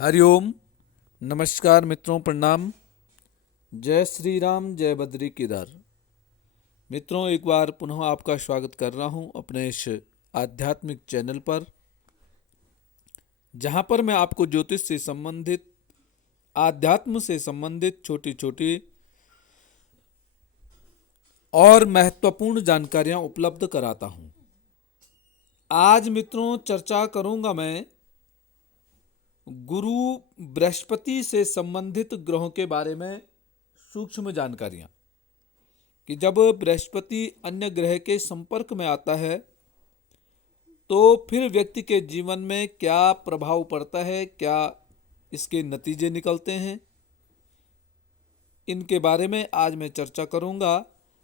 हरिओम। नमस्कार मित्रों, प्रणाम। जय श्री राम, जय बद्री केदार। मित्रों, एक बार पुनः आपका स्वागत कर रहा हूं अपने इस आध्यात्मिक चैनल पर, जहां पर मैं आपको ज्योतिष से संबंधित, आध्यात्म से संबंधित छोटी छोटी और महत्वपूर्ण जानकारियां उपलब्ध कराता हूं। आज मित्रों चर्चा करूंगा मैं गुरु बृहस्पति से संबंधित ग्रहों के बारे में सूक्ष्म जानकारियां, कि जब बृहस्पति अन्य ग्रह के संपर्क में आता है तो फिर व्यक्ति के जीवन में क्या प्रभाव पड़ता है, क्या इसके नतीजे निकलते हैं, इनके बारे में आज मैं चर्चा करूंगा।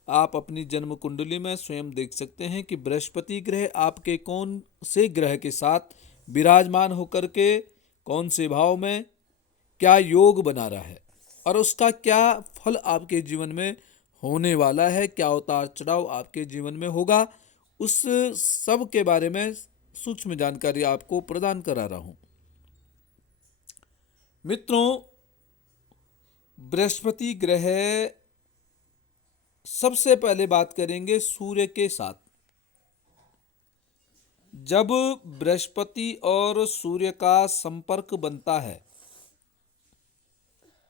आप अपनी जन्म कुंडली में स्वयं देख सकते हैं कि बृहस्पति ग्रह आपके कौन से ग्रह के साथ विराजमान होकर के कौन से भाव में क्या योग बना रहा है और उसका क्या फल आपके जीवन में होने वाला है, क्या उतार चढ़ाव आपके जीवन में होगा, उस सब के बारे में सूक्ष्म जानकारी आपको प्रदान करा रहा हूं। मित्रों, बृहस्पति ग्रह, सबसे पहले बात करेंगे सूर्य के साथ। जब बृहस्पति और सूर्य का संपर्क बनता है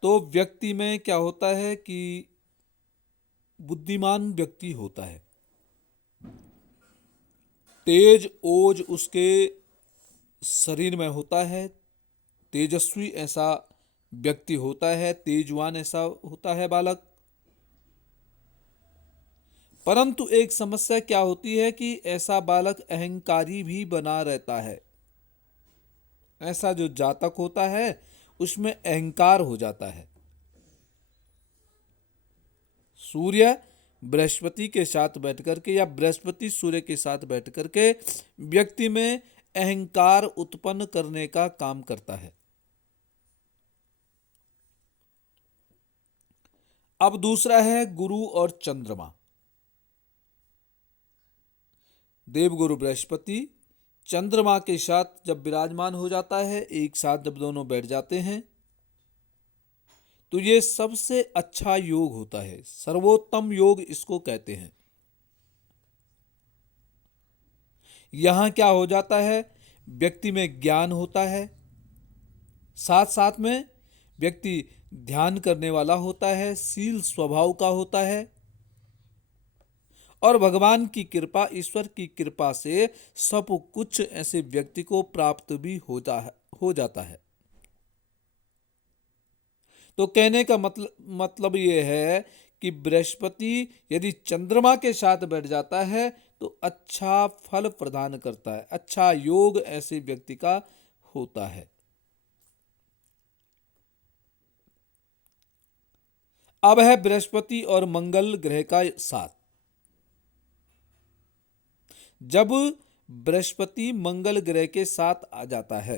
तो व्यक्ति में क्या होता है कि बुद्धिमान व्यक्ति होता है, तेज ओज उसके शरीर में होता है, तेजस्वी ऐसा व्यक्ति होता है, तेजवान ऐसा होता है बालक। परंतु एक समस्या क्या होती है कि ऐसा बालक अहंकारी भी बना रहता है। ऐसा जो जातक होता है उसमें अहंकार हो जाता है। सूर्य बृहस्पति के साथ बैठ करके या बृहस्पति सूर्य के साथ बैठ करके व्यक्ति में अहंकार उत्पन्न करने का काम करता है। अब दूसरा है गुरु और चंद्रमा। देवगुरु बृहस्पति चंद्रमा के साथ जब विराजमान हो जाता है, एक साथ जब दोनों बैठ जाते हैं तो ये सबसे अच्छा योग होता है, सर्वोत्तम योग इसको कहते हैं। यहां क्या हो जाता है, व्यक्ति में ज्ञान होता है, साथ साथ में व्यक्ति ध्यान करने वाला होता है, शील स्वभाव का होता है और भगवान की कृपा, ईश्वर की कृपा से सब कुछ ऐसे व्यक्ति को प्राप्त भी हो जाता है। तो कहने का मतलब ये है कि बृहस्पति यदि चंद्रमा के साथ बैठ जाता है तो अच्छा फल प्रदान करता है, अच्छा योग ऐसे व्यक्ति का होता है। अब है बृहस्पति और मंगल ग्रह का साथ। जब बृहस्पति मंगल ग्रह के साथ आ जाता है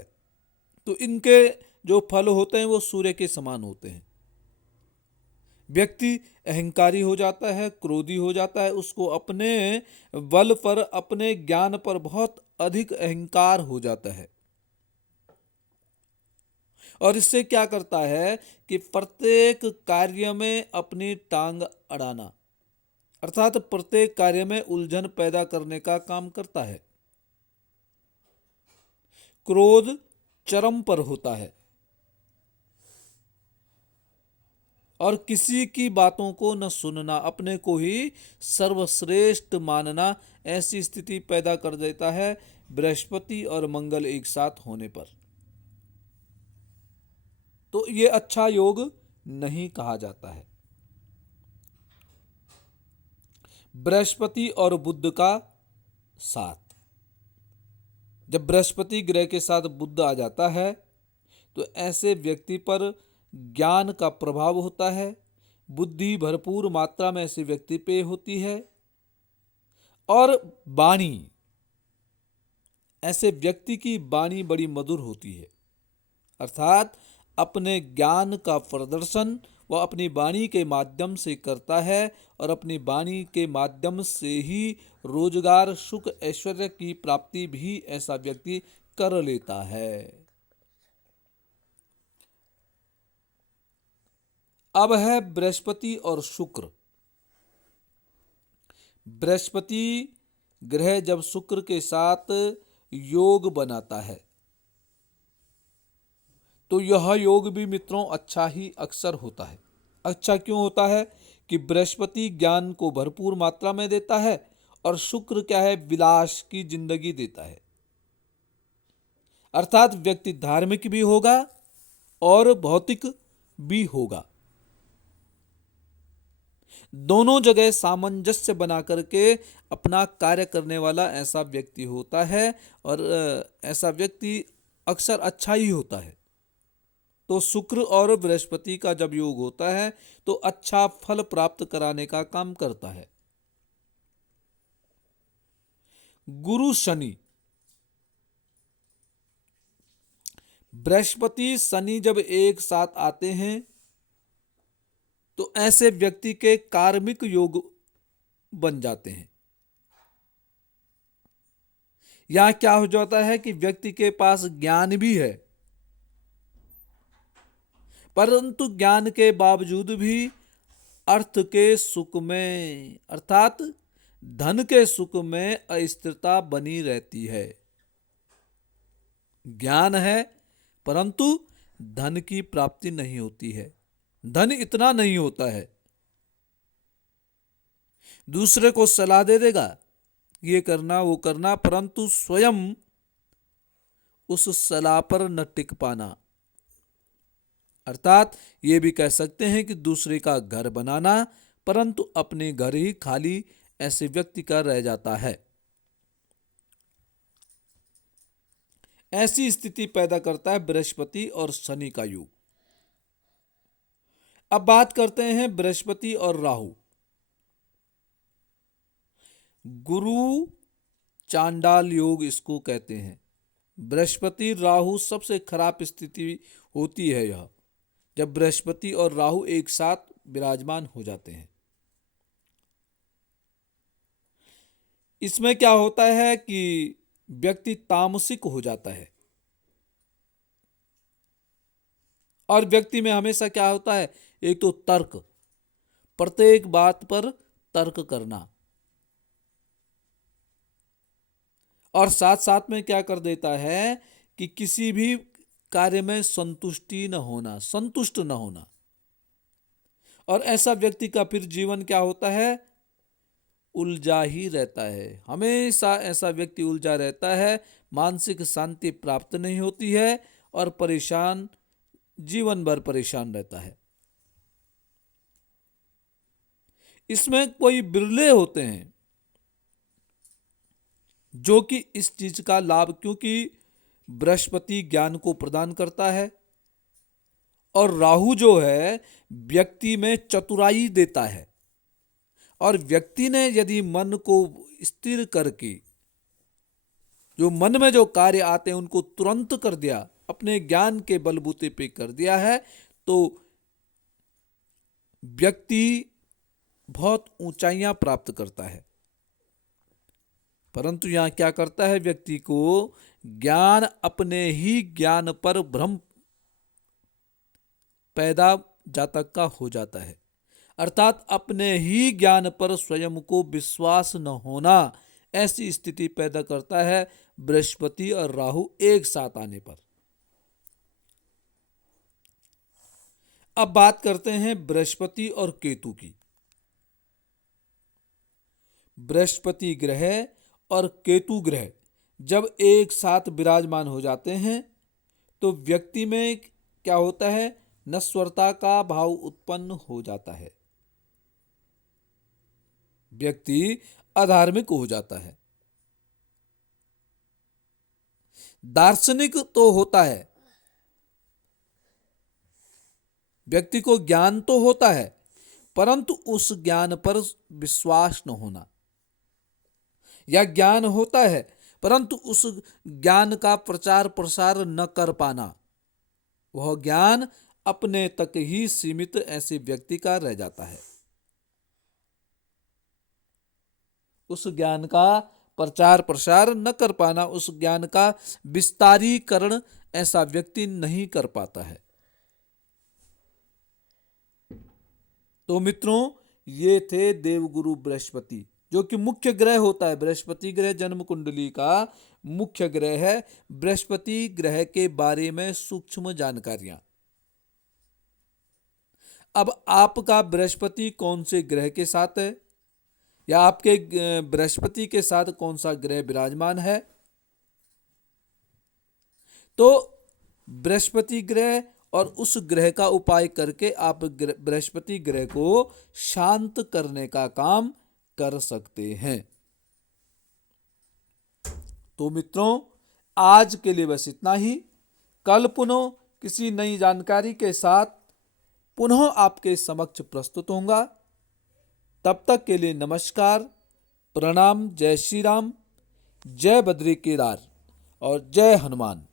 तो इनके जो फल होते हैं वो सूर्य के समान होते हैं। व्यक्ति अहंकारी हो जाता है, क्रोधी हो जाता है, उसको अपने बल पर, अपने ज्ञान पर बहुत अधिक अहंकार हो जाता है और इससे क्या करता है कि प्रत्येक कार्य में अपनी टांग अड़ाना, अर्थात प्रत्येक कार्य में उलझन पैदा करने का काम करता है। क्रोध चरम पर होता है और किसी की बातों को न सुनना, अपने को ही सर्वश्रेष्ठ मानना, ऐसी स्थिति पैदा कर देता है बृहस्पति और मंगल एक साथ होने पर। तो ये अच्छा योग नहीं कहा जाता है। बृहस्पति और बुध का साथ, जब बृहस्पति ग्रह के साथ बुध आ जाता है तो ऐसे व्यक्ति पर ज्ञान का प्रभाव होता है, बुद्धि भरपूर मात्रा में ऐसे व्यक्ति पे होती है और वाणी, ऐसे व्यक्ति की वाणी बड़ी मधुर होती है, अर्थात अपने ज्ञान का प्रदर्शन वह अपनी वाणी के माध्यम से करता है और अपनी वाणी के माध्यम से ही रोजगार, सुख, ऐश्वर्य की प्राप्ति भी ऐसा व्यक्ति कर लेता है। अब है बृहस्पति और शुक्र। बृहस्पति ग्रह जब शुक्र के साथ योग बनाता है तो यह योग भी मित्रों अच्छा ही अक्सर होता है। अच्छा क्यों होता है कि बृहस्पति ज्ञान को भरपूर मात्रा में देता है और शुक्र क्या है, विलास की जिंदगी देता है। अर्थात व्यक्ति धार्मिक भी होगा और भौतिक भी होगा। दोनों जगह सामंजस्य बना करके अपना कार्य करने वाला ऐसा व्यक्ति होता है और ऐसा व्यक्ति अक्सर अच्छा ही होता है। तो शुक्र और बृहस्पति का जब योग होता है तो अच्छा फल प्राप्त कराने का काम करता है। गुरु शनि, बृहस्पति शनि जब एक साथ आते हैं तो ऐसे व्यक्ति के कार्मिक योग बन जाते हैं। यहां क्या हो जाता है कि व्यक्ति के पास ज्ञान भी है, परंतु ज्ञान के बावजूद भी अर्थ के सुख में अर्थात धन के सुख में अस्थिरता बनी रहती है। ज्ञान है परंतु धन की प्राप्ति नहीं होती है, धन इतना नहीं होता है। दूसरे को सलाह दे देगा ये करना वो करना, परंतु स्वयं उस सलाह पर न टिक पाना। अर्थात ये भी कह सकते हैं कि दूसरे का घर बनाना परंतु अपने घर ही खाली ऐसे व्यक्ति का रह जाता है। ऐसी स्थिति पैदा करता है बृहस्पति और शनि का योग। अब बात करते हैं बृहस्पति और राहु। गुरु चांडाल योग इसको कहते हैं। बृहस्पति राहु सबसे खराब स्थिति होती है यह, जब बृहस्पति और राहु एक साथ विराजमान हो जाते हैं। इसमें क्या होता है कि व्यक्ति तामसिक हो जाता है और व्यक्ति में हमेशा क्या होता है, एक तो तर्क, प्रत्येक बात पर तर्क करना, और साथ साथ में क्या कर देता है कि किसी भी कार्य में संतुष्टि न होना, संतुष्ट न होना। और ऐसा व्यक्ति का फिर जीवन क्या होता है, उलझा ही रहता है। हमेशा ऐसा व्यक्ति उलझा रहता है, मानसिक शांति प्राप्त नहीं होती है और परेशान, जीवन भर परेशान रहता है। इसमें कोई बिरले होते हैं जो कि इस चीज का लाभ, क्योंकि बृहस्पति ज्ञान को प्रदान करता है और राहु जो है व्यक्ति में चतुराई देता है, और व्यक्ति ने यदि मन को स्थिर करके जो मन में जो कार्य आते हैं उनको तुरंत कर दिया, अपने ज्ञान के बलबूते पे कर दिया है, तो व्यक्ति बहुत ऊंचाइयां प्राप्त करता है। परंतु यहां क्या करता है, व्यक्ति को ज्ञान, अपने ही ज्ञान पर भ्रम पैदा जातक का हो जाता है। अर्थात अपने ही ज्ञान पर स्वयं को विश्वास न होना, ऐसी स्थिति पैदा करता है बृहस्पति और राहु एक साथ आने पर। अब बात करते हैं बृहस्पति और केतु की। बृहस्पति ग्रह और केतु ग्रह जब एक साथ विराजमान हो जाते हैं तो व्यक्ति में क्या होता है, नश्वरता का भाव उत्पन्न हो जाता है, व्यक्ति अधार्मिक हो जाता है। दार्शनिक तो होता है, व्यक्ति को ज्ञान तो होता है परंतु उस ज्ञान पर विश्वास न होना, या ज्ञान होता है परंतु उस ज्ञान का प्रचार प्रसार न कर पाना, वह ज्ञान अपने तक ही सीमित ऐसे व्यक्ति का रह जाता है। उस ज्ञान का प्रचार प्रसार न कर पाना, उस ज्ञान का विस्तारीकरण ऐसा व्यक्ति नहीं कर पाता है। तो मित्रों, ये थे देवगुरु बृहस्पति, जो कि मुख्य ग्रह होता है। बृहस्पति ग्रह जन्म कुंडली का मुख्य ग्रह है। बृहस्पति ग्रह के बारे में सूक्ष्म जानकारियां। अब आपका बृहस्पति कौन से ग्रह के साथ है, या आपके बृहस्पति के साथ कौन सा ग्रह विराजमान है? तो बृहस्पति ग्रह और उस ग्रह का उपाय करके आप बृहस्पति ग्रह को शांत करने का काम कर सकते हैं। तो मित्रों, आज के लिए बस इतना ही। कल पुनः किसी नई जानकारी के साथ पुनः आपके समक्ष प्रस्तुत होऊंगा। तब तक के लिए नमस्कार, प्रणाम, जय श्री राम, जय बद्री केदार और जय हनुमान।